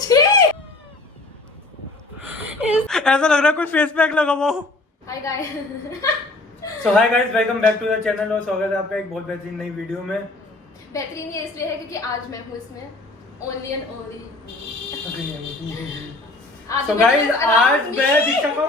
ऐसा लग रहा है कोई फेस पैक लगा हुआ हो। Hi guys. So hi guys, welcome back to the channel और स्वागत है आपका एक बहुत बेहतरीन नई वीडियो में। बेहतरीन ये इसलिए है क्योंकि आज मैं हूँ इसमें only and only. So guys, आज मैं दीक्षा को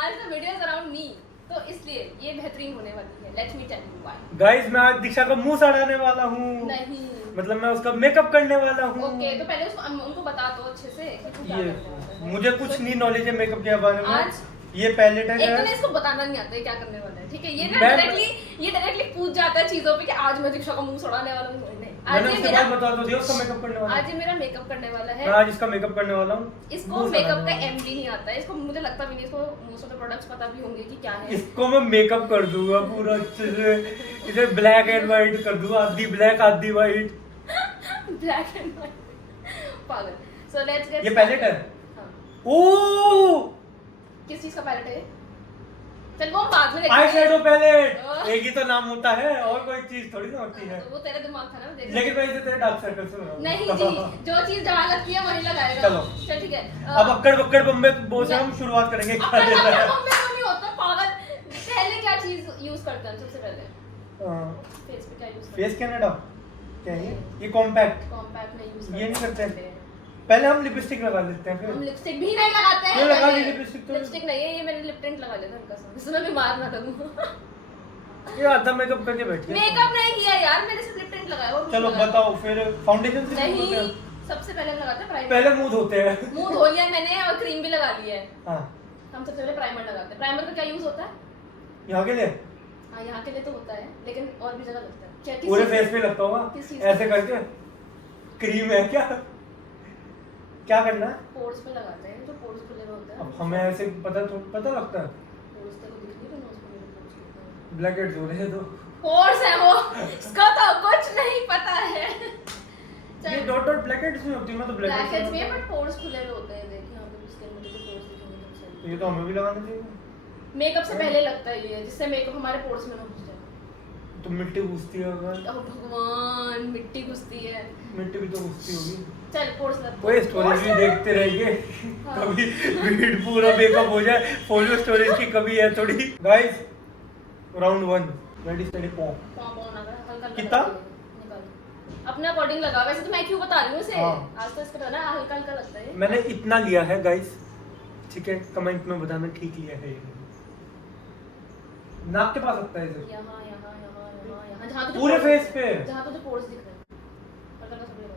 आज the video is around me, तो इसलिए ये बेहतरीन होने वाली है। Let me tell you why. Guys, मैं आज दीक्षा का मुंह सड़ाने वाला हूँ। नहीं, मतलब मैं उसका मेकअप करने वाला हूँ। ओके, तो पहले उनको बता दो अच्छे से कि तू क्या ये करने वाला है। मुझे कुछ नहीं नॉलेज है मेकअप के बारे में। आज ये पैलेट एक तो है। ना इसको बताना नहीं आता है क्या करने वाला है, ठीक है? ये ना मैं- डायरेक्टली पूछ जाता है चीजों पे कि आज मैं दीक्षा का मुंह सड़ाने वाला हूँ। नहीं, आज मैंने ये उसके मेरा बाद बता दो दिया उसका मेकअप करने वाला। आज ये मेरा मेकअप करने वाला है। मैं आज इसका मेकअप करने वाला हूँ। इसको मुंह मेकअप सड़ाने का वाला। एमडी नहीं आता है। इसको मुझे लगता भी नहीं, इसको मोस्ट ऑफ द प्रोडक्ट्स पता भी होंगे कि क्या है। इसको मैं मेकअप कर दूंगा पूरा अच्छे से। इसे ब्लैक एंड व्हाइट कर दूंगा, आधी ब्लैक आधी व्हाइट। ब्लैक एंड व्हाइट पागल। सो लेट्स गेट ये पैलेट है। हाँ। ओ किस चीज का पैलेट है? चल वो हम बाद में आई शैडो पैलेट। ओह। एक ही तो नाम होता है और कोई चीज थोड़ी ना होती है। तो वो तेरा दिमाग था ना, देख। लेकिन मैं इसे तेरे डार्क सर्कल से बनाऊंगा। नहीं जी, जो चीज जहाँ लगती है वहीं लगाएगा। चलो। चल ठीक है। अब अक्कड़ बक्कड़ बम्बे बोल से हम शुरुआत करेंगे। अक्कड़ बक्कड़ बम्बे तो नहीं होता पागल। पहले क्या चीज यूज करते हैं सबसे पहले? फेस पे क्या यूज करते हैं? फेस कैनेडा क्या है ये कॉम्पैक्ट। कॉम्पैक्ट नहीं यूज ये नहीं करते। पहले हम लिपस्टिक लगा लेते हैं हम फिर। लिपस्टिक भी नहीं लगाते हैं। क्यों लगा ली पहले। लिपस्टिक तो? लिपस्टिक नहीं है, ये मैंने लिप टिंट लगा लिया था हल्का सा, इसमें बीमार ना लगूं। ये आधा मेकअप करके बैठ गया। मेकअप नहीं किया यार, मैंने सिर्फ लिप टिंट लगाया और कुछ चलो लगाया। बताओ फिर फाउंडेशन से शुरू नहीं, करते हैं। सबसे पहले हम लगाते हैं प्राइमर। पहले मुंह धोते हैं। मुंह धो लिया मैंने और क्रीम भी लगा ली है। हाँ, हम सबसे पहले प्राइमर लगाते हैं। प्राइमर का क्या यूज होता है? यहाँ के लिए हाँ, यहाँ के लिए तो होता है, लेकिन और भी जगह लगता है। क्या किस पूरे चीज़ फेस से? पे लगता होगा किस चीज़ ऐसे करके। क्रीम है क्या? क्या करना है? पोर्स पे लगाते हैं, जो पोर्स खुले हुए होते हैं। अब हमें ऐसे पता लगता है। पोर्स तेरे को दिख नहीं रहे नोज पे, मेरे पोर्स दिख रहे हैं। ब्लैक हेड्स हो रहे हैं तो पोर्स है वो, इसका तो कुछ नहीं पता है। ये डॉट डॉट ब्लैक हेड्स में होती है। मैं तो ब्लैक ब्लैक हेड्स भी है, बट पोर्स खुले हुए होते हैं। देख यहाँ पे भी स्किन में जो पोर्स दिखेंगे तुम तो सही। ये तो हमें भी लगाना चाहिए। मेकअप से पहले लगता है ये, जिससे मेकअप हमारे पोर्स में ना घुस जाए। तो मिट्टी घुसती है अगर। ओह भगवान, मिट्टी घुसती है। मिट्टी भी तो घुसती होगी। चल पोर्स लग। कोई स्टोरेज भी देखते रहेंगे। हाँ। कभी वीड पूरा मेकअप हो जाए। फोटो स्टोरेज की कमी है थोड़ी। Guys, round 1 ready steady pop. हल्का कितना? अपने अकॉर्डिंग लगा। वैसे तो मैं क्यों बता रही हूँ इसे, हाँ। आज तो इसका ना हल्का हल्का लगता है। मैंने इतना लिया है गाइस, ठीक है? कमेंट में बताना ठीक लिया है या नहीं। नाक के पास लगता है इसे। यहाँ यहाँ यहाँ यहाँ यहाँ जहाँ तुझे पूरे pores- फेस पे। जहाँ तुझे पोर्स दिख रहे हैं। हल्का हल्का सब लगा।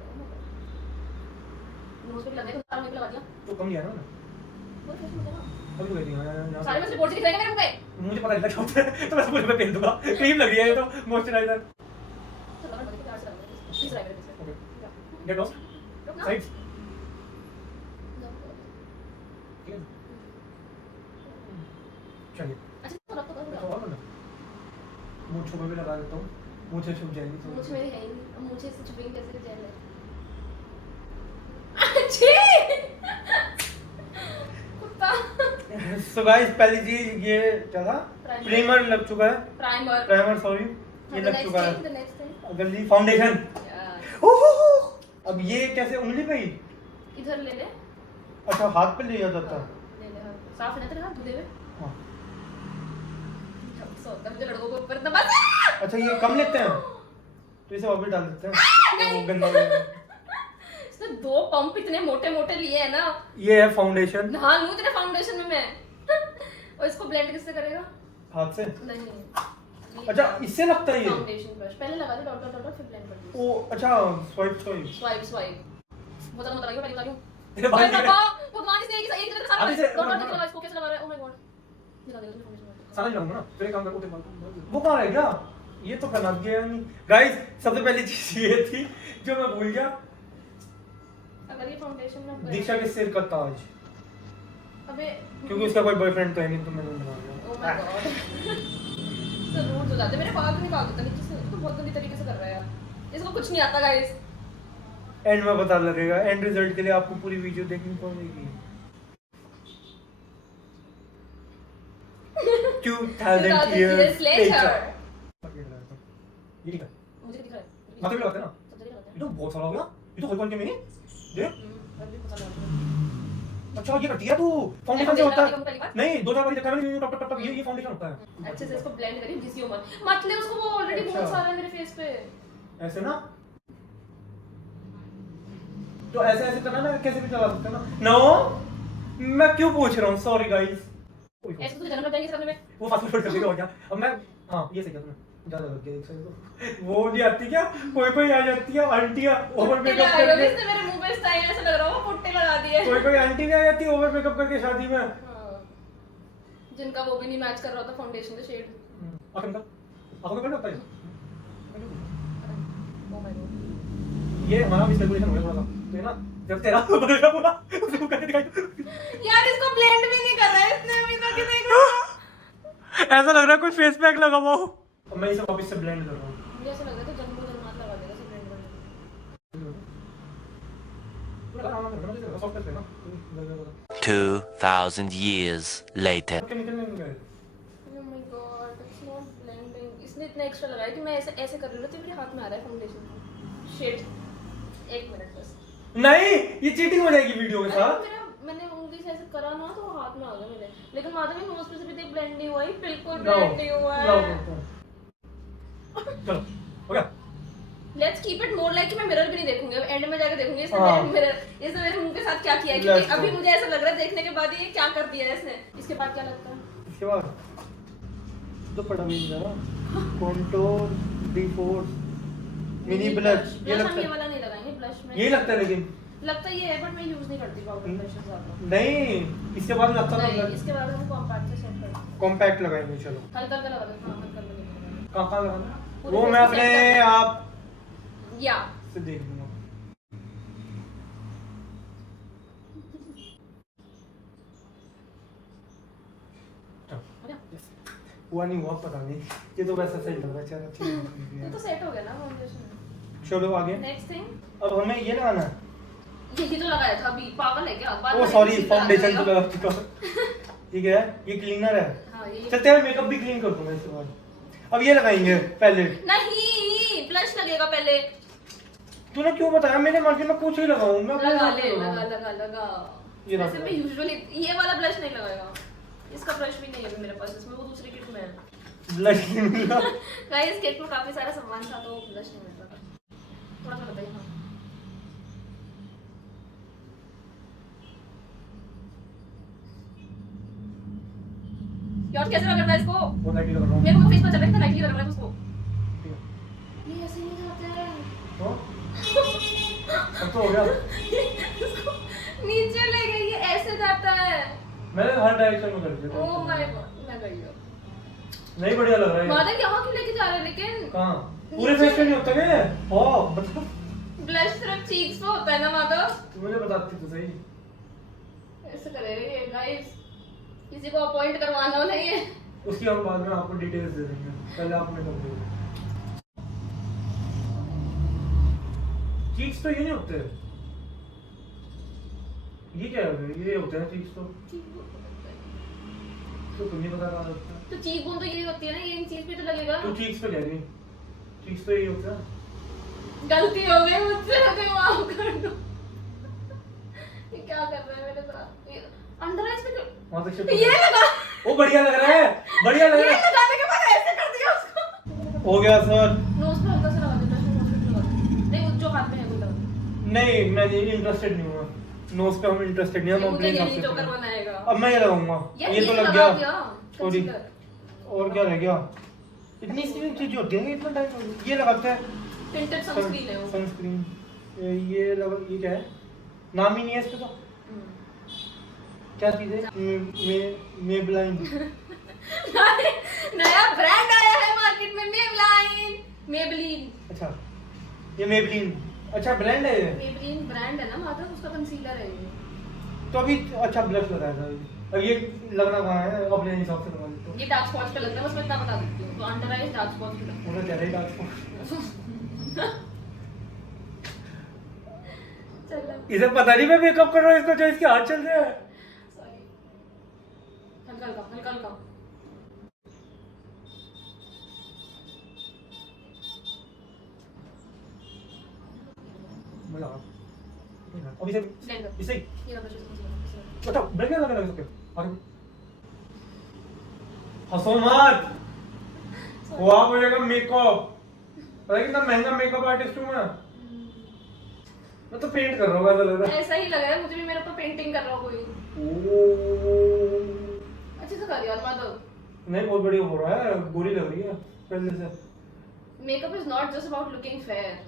नोज पे भी लगा, सारे में भी लगा दिया। तो कम लिया ना। पूरे फेस में लगा। अब तो कहती है सारे में से पोर्स दिख रहे हैं मेरे मुंह पे। मुझे पता नहीं था क्या होता है, तो मैं पूरे पे पहन दूंगा। क्रीम लग रही है ये तो मॉइस्चराइजर। चल लगा, बड़ी प्यार से लगा। प्लीज लगा मेरे ओके, पे। गेट लॉस्ट रुक ना। साइड्स। ठीक है चलिए। अच्छा तो रख तो दो। और ना मूंछ पे भी लगा देता हूँ। मूंछें छुप जाएंगी तो। मुझ मेरी है ही नहीं। अब मुझे से छुपेंगे कैसे कि जेल है। छी कुत्ता। सो गाइस, पहली चीज ये क्या था? Primer। प्राइमर लग चुका है। प्राइमर। प्राइमर सॉरी, ये लग चुका है। द नेक्स्ट थिंग अगर ली फाउंडेशन। अब ये कैसे उंगली पे ही? इधर ले ले। अच्छा, हाथ पे लिया जाता है। ले ले हाथ। साफ है ना तेरे हाथ धुले हुए? हाँ। सो तब मुझे लड़कों को ऊपर इतना बस। अच्छा, ये कम लेते हैं तो इसे और भी डाल देते हैं। तो वो गंदा हो जाएगा। इसने दो पंप इतने मोटे मोटे लिए हैं ना। ये है फाउंडेशन। नहा लूं तेरे फाउंडेशन में मैं। और इसको ब्लेंड किससे करेगा? हाथ से। नहीं। अच्छा, इससे लगता है ये। फाउंडेशन ब्रश पहले लगा दे, डॉट डॉट डॉट, फिर ब्लेंड कर दे। ओ अच्छा, स्वाइप स्वाइप। स्वाइप बहुत ज्यादा मत लगाइए, पहले बता रही हूँ। तेरे भाई अरे बाबा, भगवान इसने एक की तरह सारा अभी से- डॉट डॉट लगा, इसको कैसे लगा रहा है? Oh my God. दिखा दे तुम फाउंडेशन। सारा लगाऊंगा ना, फिर एक काम करो। वो कहाँ रह गया? ये तो पहना दिया नहीं। गाइस, सबसे पहली चीज ये थी जो मैं भूल गया। अगर ये फाउंडेशन में दीक्षा के सिर का ताज, अबे क्योंकि उसका कोई बॉयफ्रेंड तो है नहीं, तो मैंने बना ओह लिया। My God. तो रूट हो जाते मेरे बाल तो निकाल देता नीचे से। तो बहुत गंदी तरीके से कर रहा है यार, इसको कुछ नहीं आता गाइस। एंड में पता लगेगा। एंड रिजल्ट के लिए आपको पूरी वीडियो देखनी पड़ेगी। 2000 years later। ये ठीक है। मुझे दिख रहा है। माथे पे लगाते हैं ना? सब जगह लगाते ये तो बहुत सारा हो गया। ये तो हल्का हल्के में ही। देख, जल्दी पता लगा। अच्छा ये करती है तू, फाउंडेशन से होता पहली है बार? नहीं, 2 4 बार देखा मैंने, टप टप टप, ये फाउंडेशन होता है। अच्छे से इसको ब्लेंड करिए, घिसियो मत ले उसको, वो ऑलरेडी अच्छा। बहुत सारा है मेरे फेस पे। ऐसे ना, तो ऐसे ऐसे करना ना, कैसे भी चला सकते हैं ना। नो मैं क्यों पूछ रहा हूँ, सॉरी गाइस। ऐसे तो जन्म जाएंगे करने में। वो फास्ट फॉरवर्ड कर देगा और क्या। अब मैं हाँ ये सही किया तुमने, ज्यादा लग गया एक सेकंड तो। वो नहीं आती क्या, कोई आ जाती है आंटियां ओवर पुट्टे मेकअप लगाई होगी करके, इसने मेरे मुंह पे, स्टाइल ऐसा लग रहा है वो पुट्टे लगा दिए। कोई आंटी नहीं आ जाती ओवर मेकअप करके शादी में। हाँ। जिनका वो भी नहीं मैच कर रहा था फाउंडेशन का शेड। आंखों में पड़ता है। Oh my God. ये हमारा मिसकैलकुलेशन हो गया थोड़ा सा, तो ये ना जब तेरा बदलेगा पूरा उसको करके दिखाई। यार इसको ब्लेंड भी नहीं कर रहा है इसने अभी तक, देख। ऐसा लग रहा है कोई फेस पैक लगा हुआ हो। अब मैं इसे वापस से ब्लेंड कर रहा हूँ। मुझे ऐसा लग रहा था जन्मों जन्मात लगा देगा सब ब्लेंड करने। पूरा काम करना चाहिए, सॉफ्ट करते हैं ना। 2000 years later. केमिकल नहीं गए। Oh my god, it's not blending. इसने इतना एक्स्ट्रा लगाया कि मैं ऐसे ऐसे कर रही हूँ तो मेरे हाथ में आ रहा है फाउंडेशन। शिट। 1 मिनट बस। नहीं ये चीटिंग हो जाएगी वीडियो के अरे साथ। मैंने उंगली से ऐसे करा ना तो वो हाथ में आ गया मेरे। लेकिन माधवी नोज पे से भी देख ब्लेंड नहीं हुआ है, बिल्कुल लाओ, ब्लेंड नहीं हुआ लाओ है। करते हैं। चलो हो गया। Let's keep it more like कि मैं मिरर भी नहीं देखूंगी, अब एंड में जाके देखूंगी इसने हाँ। इसने मेरे मुंह के साथ क्या किया है, Let's क्योंकि अभी go. मुझे ऐसा लग रहा है देखने के बाद ये क्या कर दिया है इसने। इसके बाद क्या लगता है? इसके बाद तो पड़ा भी है कंटूर D4 मिनी ब्लश। ये हम लगता ये है, वाला नहीं लगाएंगे ब्लश में। ये लगता है लेकिन लगता ये है बट मैं यूज नहीं करती पाउडर ब्लश ज्यादा। नहीं, इसके बाद लगता नहीं, है इसके बाद हम कॉम्पैक्ट से सेट करते हैं। कॉम्पैक्ट लगाएंगे। चलो हल्का हल्का लगा देते हैं, हाँ, हल्का हल्का नहीं लगाना। कहाँ लगाना, पूरे वो face मैं पे set अपने करना। आप या से देख लूंगा। हो गया? हुआ नहीं हुआ पता नहीं, ये तो वैसा सही लग रहा है। चलो ये ठीक तो है, सेट हो गया ना फाउंडेशन। चलो आगे। नेक्स्ट थिंग, अब हमें ये लगाना है। यही तो लगाया था अभी, पागल है क्या? बाद ओ में सॉरी, किसी को फाउंडेशन तो लगाएगा। लगा चुका। ठीक है, ये क्लीनर है। हाँ, ये चल तेरा मेकअप भी क्लीन कर दूंगा इसके बाद। अब ये लगाएंगे पहले। नहीं, ब्लश लगेगा पहले। तूने क्यों बताया? मेरे मर्जी में कुछ ही लगाऊंगा। लगा ले, लगा। ये वैसे रख मैं यूजुअली ये वाला ब्लश नहीं लगाएगा। इसका ब्रश भी नहीं है अभी मेरे पास, इसमें वो दूसरी किट में है। ब्लश नहीं मिला। गाइस किट में काफी सारा सामान था तो ब्लश नहीं मिल रहा था। थोड़ा सा बताइए। हाँ, यार कैसे लग रहा है इसको? वो लाइट लगा रहा हूँ। मेरे को फेस पर चल रहा है, लाइटली लग रहा है उसको। ठीक है। ये ऐसे नहीं जाते हैं। तो अब तो हो गया। इसको नीचे ले गई, ये ऐसे जाता है। मैंने हर डायरेक्शन में कर दिया। ओह माय गॉड, मैं गई हूँ। नहीं बढ़िया लग रहा है। माधव यहाँ क्यों लेके जा रहे हैं लेकिन? कहाँ? पूरे फेस पे नहीं होता क्या? ओ बता। ब्लश सिर्फ चीक्स पे होता है ना माधव? तू मुझे बताती तो सही। ऐसे करेंगे गाइस, किसी को अपॉइंट करवाना नहीं है। उसकी हम बाद में आपको डिटेल्स दे देंगे, पहले आपने कर दिया। चीक्स तो ये नहीं होते। ये क्या है? ये होते हैं चीक्स तो तुम नहीं बता रहा होता। तो चीक बोन तो यही होती है ना, ये इन चीज पे तो लगेगा। तू चीक्स पे कह रही, चीक्स तो यही होता है। गलती हो गई मुझसे, मुझे माफ कर दो। ये क्या कर रहा है मेरे साथ? ये अंडर आईज पे वहां तक क्यों? ये लगा, वो बढ़िया लग रहा है, बढ़िया लग ये रहा है। लगाने के बाद ऐसे कर दिया उसको। हो गया सर। नोज पे हल्का सा लगा दे, नोज पे लगा दे। नहीं, वो जो हाथ में है वो लगा दे। नहीं मैं इंटरेस्टेड नहीं हुआ। नोज पे हम इंटरेस्टेड नहीं, हम मुझे अपने हिसाब यही से जोकर करेंगे। बनाएगा। अब मैं ये लगाऊंगा। यार ये तो लग लगा गया। दिया, सॉरी। concealer। और क्या रह गया? इतनी सी चीज होती है, इतना टाइम ये लगाते हैं। Tinted sunscreen है वो। सनस्क्रीन। ये लगा, ये क्या है? नाम ही नहीं है इसका तो। क्या चीज है? मेबलाइन। नया ब्रांड आया है मार्केट में, मेबलाइन। अच्छा ये मेबलिन। अच्छा ब्रांड है ये। मेबलिन ब्रांड है ना माधव, उसका कंसीलर है ये। तो अभी अच्छा ब्लश लगाया था। अब ये लगना कहाँ है? अपने हिसाब से लगा देते ये डार्क स्पॉट्स पे लगता है, बस मैं इतना बता देती हूँ। तो अंडर आईज डार्क स्पॉट्स पे लगता हो। उन्हें कह रहे डार्क स्पॉट। है। चलो इसे पता नहीं मैं मेकअप कर रहा हूँ, इसको जो इसके हाथ चल रहे हैं। सॉरी, हल्का हल्का हल्का हल्का। मैं लगा अभी से ब्लेंड कर इसे ये रबर से अच्छा ब्रेक लगा लगा सकते आगे हंसो मत हुआ बोलेगा मेकअप पता है कितना महंगा मेकअप आर्टिस्ट हूँ मैं तो पेंट कर रहा हूँ ऐसा लग रहा ऐसा ही लग रहा है मुझे भी, मेरे ऊपर पेंटिंग कर रहा हो कोई। है अच्छे से कर यार माधव। नहीं बहुत बढ़िया हो रहा है गोरी लग रही है पहले से makeup is not just about looking fair,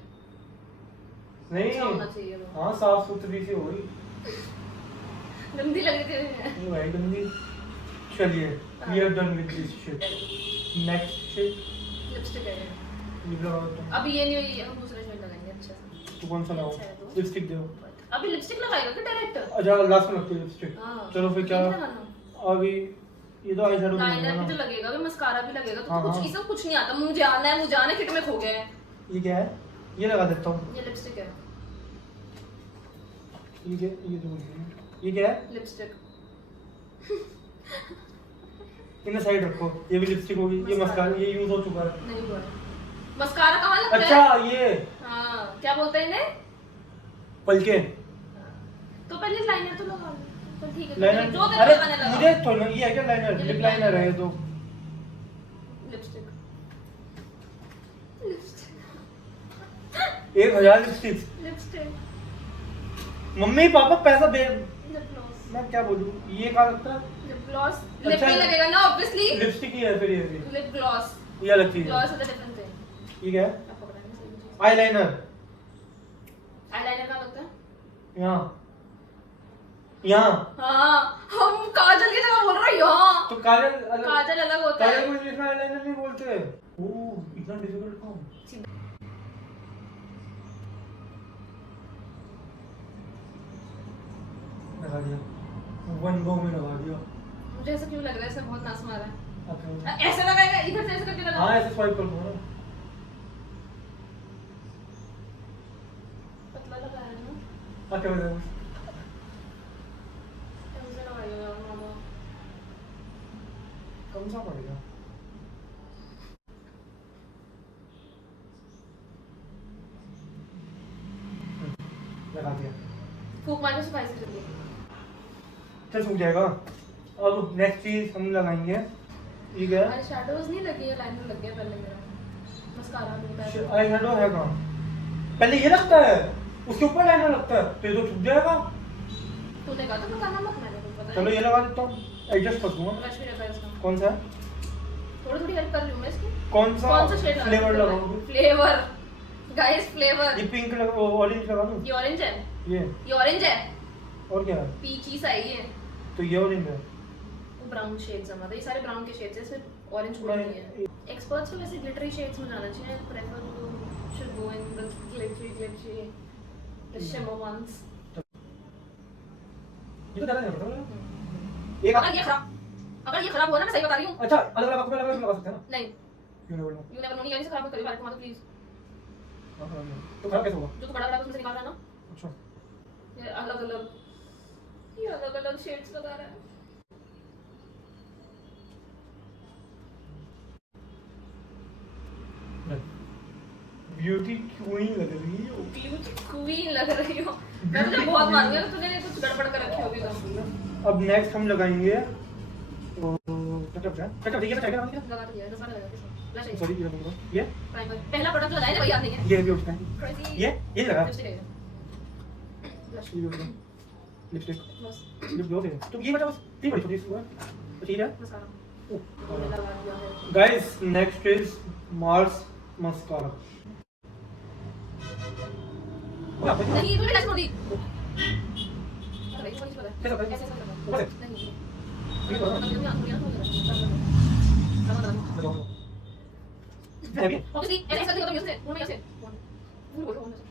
नहीं अच्छा होना चाहिए वो। हाँ साफ सुथरी सी हो गई गंदी लग रही थी। ये भाई गंदी चलिए we are done with this shit next shit lipstick है ये। ये लगा दो अभी ये नहीं हुई, हम दूसरा शेड लगाएंगे अच्छे से। तो कौन सा लगाऊं अच्छा है तो। लिपस्टिक दो अभी लिपस्टिक लगाएगा क्या डायरेक्ट? अच्छा लास्ट में लगती है लिपस्टिक हाँ। चलो फिर क्या अभी ये तो आई शेडो लाइनर भी तो लगेगा, अभी मस्कारा भी लगेगा, तो हाँ, कुछ हाँ। इसमें कुछ नहीं आता। मुझे आना है, मुझे आना किट में खो गया है। ये क्या है ये लगा देता हूँ ये लिपस्टिक है, ये क्या है लिपस्टिक। इन्हें साइड रखो ये भी लिपस्टिक होगी ये मस्कारा। मस्कारा ये यूज हो चुका है नहीं हुआ है। मस्कारा कहाँ लगता है? अच्छा ये हाँ, क्या बोलते हैं इन्हें? पलके तो पहले लाइनर तो लगा लो। तो ठीक है, लाइनर जो तेरे अरे को लगाने लगा। मुझे थोड़ा ये है क्या लाइनर ये लिप lip लाइनर है ये liner तो lipstick. 1000 lipstick lipstick. Mummy papa पैसा दे लिप ग्लॉस। मैं क्या बोलूं ये कहाँ लगता है लिप ग्लॉस लिप अच्छा। पे लगेगा ना ऑब्वियसली। लिपस्टिक ही है फिर ये भी लिप ग्लॉस। ये अलग चीज है gloss is a different thing. ये क्या है आपको पता नहीं सही चीज। आईलाइनर आईलाइनर कहाँ लगता है? यहाँ यहाँ हाँ, हम काजल की जगह बोल रहे हैं यहाँ। तो काजल अलग काजल अलग होता काजल है। को इंग्लिश में आईलाइनर नहीं बोलते ओह इतना डिफिकल्ट काम लगा दिया वन गो में लगा दिया मुझे ऐसा क्यों लग रहा है इसमें बहुत नास मारा है? अच्छा ऐसे लगाएगा, इधर से ऐसे करके लगा। हाँ ऐसे स्वाइप कर दो ना पतला लगाया है ना? हाँ क्या बताऊँ ऐसे लगाइए यार मामा। कौन सा पड़ेगा लगा दिया फूक मार के सुखाई से चलिए। चल सूख जाएगा अब नेक्स्ट चीज हम लगाएंगे ये क्या है अरे शैडोज नहीं लगी है, लाइनर लग गया पहले मेरा। मस्कारा भी होता है। आई शेडो है कहाँ पहले ये लगता है उसके ऊपर लाइनर लगता है तो ये तो छुप जाएगा तूने कहा तो बताना मत, मैंने कुछ पता चलो ये लगा देता हूँ एडजस्ट कर दूंगा ब्रश भी रखा है इसका। कौन सा है थोड़ी थोड़ी हेल्प कर रही हूँ मैं इसकी। कौन सा शेड फ्लेवर लगाऊंगी फ्लेवर गाइस, फ्लेवर। ये पिंक लगा ऑरेंज लगा दूं ये ऑरेंज है, ये ऑरेंज है, और क्या है पीची सा है ये। तो ये ऑरेंज है वो ब्राउन शेड्स है, मतलब ये सारे ब्राउन के शेड्स हैं, इसमें ऑरेंज कोई नहीं है। एक्सपर्ट्स को वैसे ग्लिटरी शेड्स में जाना चाहिए। Prefer to should go in the glittery the shimmer ones. ये तो ज्यादा नहीं पता एक अगर ये खराब हुआ ना, मैं सही बता रही हूँ। अच्छा अलग अलग आपको अलग लगा सकते हैं ना नहीं, क्यों नहीं बोलना यू नेवर नो, यानी से खराब मत करिए बात, प्लीज। हाँ, खराब नहीं। तो खराब कैसे होगा जो तू बड़ा बड़ा उसमें से निकाल रहा है ना, अच्छा ये अलग अलग शेड्स लगा रहा है। ब्यूटी क्वीन लग रही हो ब्यूटी क्वीन लग रही हो। मैं तुझे बहुत मानूंगा कि तूने कुछ गड़बड़ कर रखी होगी तो। अब नेक्स्ट हम लगाएंगे टचअप ठीक है ना चाहिए ना लगा तो दिया, दस बार लगा दिया। ब्लश है, सॉरी ये प्राइमर। पहला प्रोडक्ट जो लगाया ना वही याद नहीं है। ये भी उठता है Crazy। ये लगा लिपस्टिक है, ब्लश ये भी उठता है लिपस्टिक बस, लिप ग्लॉस है तो ये बचा बस तीन बड़ी छोटी सी तो ठीक है मस्कारा मैंने लगा दिया है। Guys next is Mars mascara नहीं, तूने कैसे छोड़ी? अरे ये वाली पता है। कैसे पता है? ऐसे ऐसे करना। ऊपर से? नहीं, ये करो ना। ये भी आंख में लगा। है भी Obviously, ऐसे करके तो यूज़ है। वो मैं ऐसे। वो बोलो ऐसे।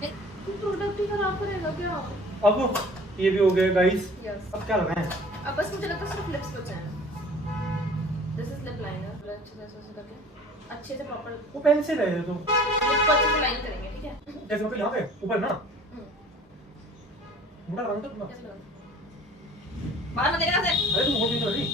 नहीं, तू प्रोडक्ट ही खराब करेगा क्या? अब ये भी हो गया गाइस यस। अब क्या लगाएं अब बस मुझे लगता है सिर्फ लिप्स बचे हैं। This is lip liner. अच्छे से ऐसे करके अच्छे से प्रॉपर वो पेंसिल है ये तो लिप को अच्छे से लाइन करेंगे, ठीक है? जैसे मतलब यहाँ पे ऊपर ना मोटा लगाना तो ना कैसे लगा? बाहर मत देखना से। अरे तुम बहुत नहीं कर रही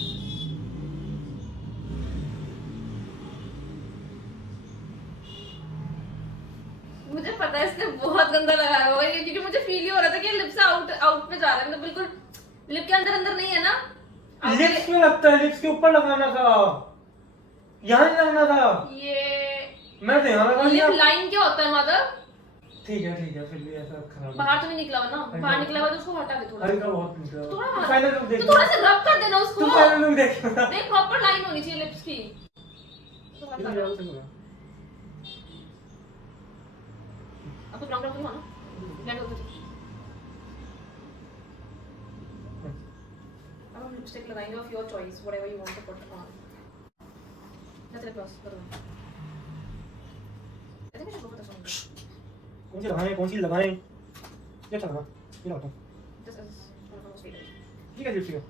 मुझे पता है इसने बहुत गंदा लगाया होगा ये, क्योंकि मुझे फील ही हो रहा था कि लिप से आउट पे जा रहा है, मतलब बिल्कुल लिप के अंदर नहीं है ना। लिप्स में लगता है, लिप्स के ऊपर लगाना था, यहाँ नहीं लगना था। ये मैं तो यहाँ लगा लिया। लिप लाइन क्या होता है मदर? ठीक है फिर भी ऐसा खराब बाहर तो नहीं निकला हुआ ना, बाहर निकला हुआ तो उसको हटा दे थोड़ा, हल्का बहुत निकला। थोड़ा फाइनल लुक देख, तो थोड़ा सा रब कर देना उसको। तू फाइनल लुक देख। देख प्रॉपर लाइन होनी चाहिए लिप्स की। अब तो ब्राउन ब्राउन होना ब्लेंड हो गया। अब हम लिपस्टिक लगाएंगे of your choice, whatever you want to put on. Let's lip gloss करो। I think we should go for this one. कौन सी लगाएं ये चल रहा ये लगाता हूं। This is one of my favourite. ठीक है लिपस्टिक है,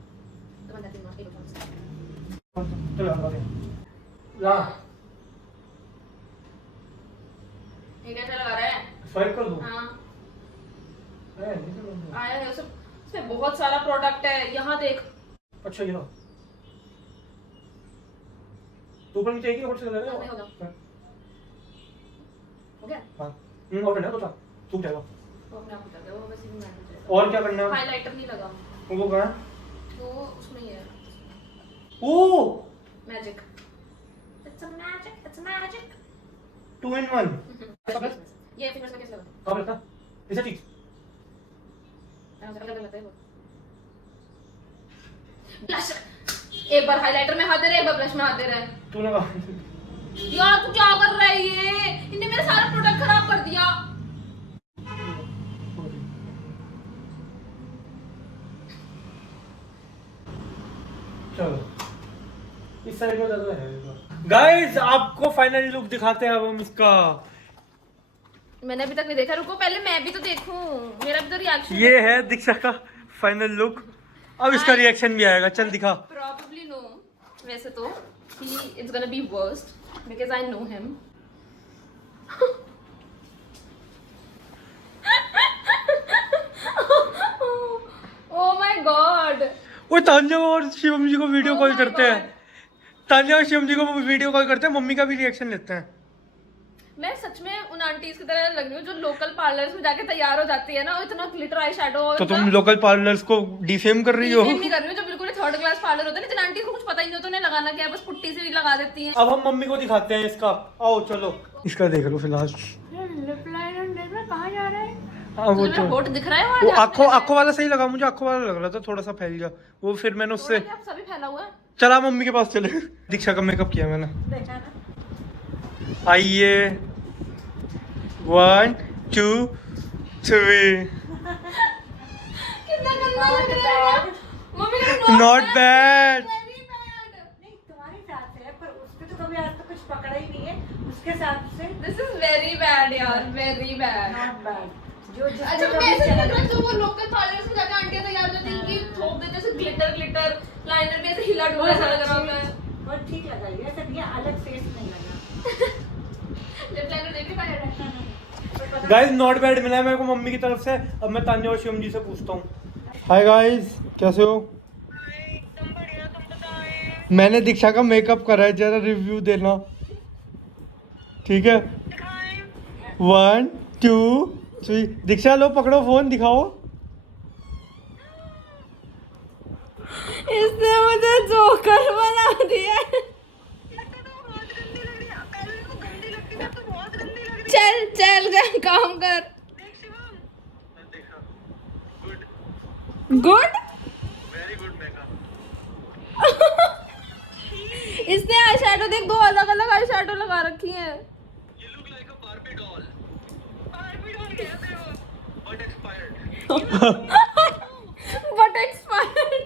the one that we not able to understand. चलो लगा दे ला। ये कैसे लगा रहा है? स्वाइप कर दो। हां है नहीं तो लगा। आया है उसमें बहुत सारा प्रोडक्ट है, यहाँ देख। अच्छा ये लो, तो ऊपर नीचे एक ही ऊपर से लगा नहीं रहा होगा। है। हो गया? हां और करना तो था सूख जाएगा। वो अपने आप उतर गया, वो वैसे भी मैट हो जाएगा। और क्या करना है? हाइलाइटर नहीं लगा वो कहां है? वो उसमें ही है। Oh magic, it's a magic, it's a magic. 2 in 1। ये फिंगर्स में कैसे लगा? कब लगता ऐसा चीज ऐसा अलग लगता है वो। ब्लश, एक बार हाइलाइटर में हाथ दे रहा है, एक बार ब्लश में हाथ दे रहा है। तू लगा। यार तू क्या कर रहा है ये? इन्हें मेरा सारा प्रोडक्ट खराब कर दिया। चलो इस साइड में ज्यादा है। गाइस आपको फाइनल लुक दिखाते हैं अब हम इसका। मैंने अभी तक नहीं देखा, रुको पहले मैं भी तो देखूं, मेरा भी तो रिएक्शन। ये है दीक्षा का फाइनल लुक, अब इसका रिएक्शन भी आएगा। चल दिखा। Probably no, वैसे तो it's gonna be worst because I know him. Oh my god. वो तान्या और शिवम जी को वीडियो Oh कॉल my करते हैं। God. तान्या और शिवम जी को वीडियो कॉल करते हैं, मम्मी का भी रिएक्शन लेते हैं। मैं सच में उन आंटीज की तरह लग रही हूँ जो लोकल पार्लर्स में जाके तैयार हो जाती है ना, और इतना ग्लिटर आई शैडो। तो तुम लोकल पार्लर्स को डिफेम कर रही हो? नहीं कर रही हूँ, जो बिल्कुल थर्ड क्लास पार्लर होते हैं ना, जिन आंटीज को कुछ पता ही नहीं होता, उन्हें लगाना क्या है, बस पुट्टी से ही लगा देती हैं। अब हम मम्मी को दिखाते हैं इसका। आओ चलो इसका देख लो फिलहाल। लिप लाइनर देख रहा, कहाँ जा रहा है? हाँ वो मेरा तो होठ दिख रहा है वो आंखों वाला सही लगा मुझे, आंखों वाला लग रहा था थोड़ा सा फैल गया वो, फिर मैंने उससे सभी फैला हुआ है। चला मम्मी के पास चले। दीक्षा का मेकअप किया मैंने। आइए 1 2 3। कितना गंदा लग रहा है मम्मी का। Not bad. नहीं तुम्हारे साथ है, पर उसके तो कभी आज तक कुछ पकड़ा ही नहीं है उसके साथ से। दिस इज वेरी बैड यार, वेरी बैड। Not bad. जो जिसने अच्छा कभी मैं ऐसे चला लग रहा है जो वो लोकल पार्लर्स में जाके आंटियां तैयार हो जाती हैं कि थोप देते हैं ग्लिटर लाइनर भी ऐसे हिला डुला सा लग रहा होता है। बहुत ठीक लगा ये, ऐसा नहीं अलग फेस नहीं लगा। लिप लाइनर देख के क्या कर रहा है? गाइस नॉट बैड मिला है मेरे को मम्मी की तरफ से। अब मैं तान्या और शिवम जी से पूछता हूँ। हाय गाइस कैसे हो? एकदम बढ़िया, तुम बताओ। मैंने दीक्षा का मेकअप करा है, जरा रिव्यू देना ठीक है? 1 2 3। दीक्षा लो पकड़ो फोन दिखाओ। इसने मुझे जोकर बना दिया। चल चल जा काम कर। गुड इसने आई शैडो देख, 2 अलग अलग आई शैडो लगा रखी है। But expired.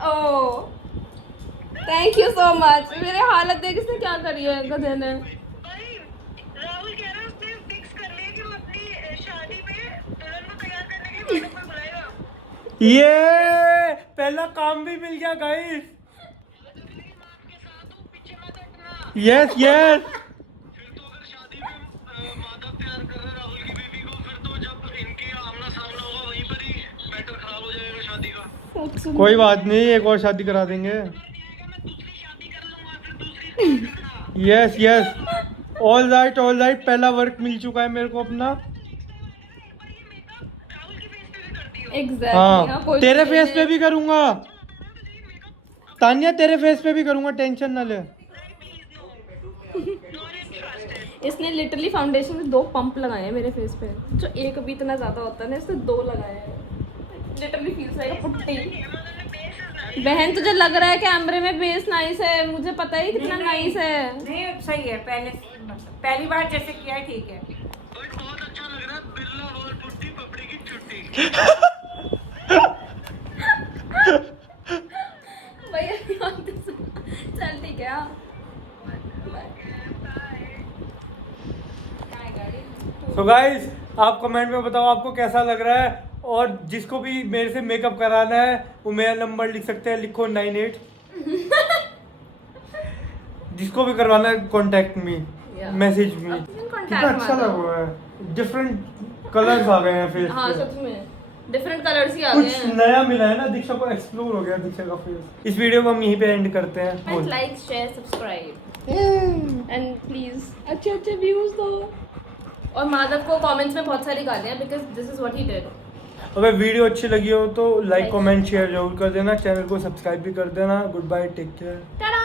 Oh, thank you so much. मेरे हालत देख इसने क्या करी है गधे ने। राहुल कह रहा है उसने फिक्स कर लिया कि वो अपनी शादी में दुल्हन को तैयार करने के लिए मंडप में बुलाएगा। ये पहला काम भी मिल गया गाइस। Yes yes. कोई बात नहीं, एक और शादी करा देंगे। यस यस ऑल राइट पहला वर्क मिल चुका है मेरे को अपना। राहुल के फेस पे भी करती हो। एग्जैक्टली हाँ तेरे फेस पे भी करूंगा तानिया, तेरे फेस पे भी करूंगा, टेंशन ना ले। इसने लिटरली फाउंडेशन में 2 पंप लगाए हैं मेरे फेस पे, जो एक भी इतना ज्यादा होता है ना, इसने 2 लगाए हैं। Literally feels like putty. बहन तुझे लग रहा है कैमरे में बेस नाइस है, मुझे पता ही कितना नाइस है। नहीं सही है, पहली बार जैसे किया है ठीक है। बहुत अच्छा लग रहा है, बिल्ला और पुट्टी पपड़ी की छुट्टी। भैया चल ठीक है। सो गाइस आप कमेंट में बताओ आपको कैसा लग रहा है, और जिसको भी मेरे से मेकअप कराना है वो मेरा नंबर लिख सकते हैं, लिखो 98। जिसको भी करवाना है कॉन्टेक्ट मी, मैसेज मी। कितना अच्छा लग रहा है, डिफरेंट कलर्स आ गए हैं फेस हाँ पे। सच में डिफरेंट कलर्स ही आ गए कुछ हैं। नया मिला है ना, दीक्षा को एक्सप्लोर हो गया दीक्षा का फेस। इस वीडियो को हम यहीं पे एंड करते हैं। Like share subscribe and please अच्छे व्यूज दो। और माधव को कमेंट्स में बहुत सारी गालियां, because this is what he did. अगर वीडियो अच्छी लगी हो तो लाइक कमेंट शेयर जरूर कर देना, चैनल को सब्सक्राइब भी कर देना। Goodbye, take care. Tata.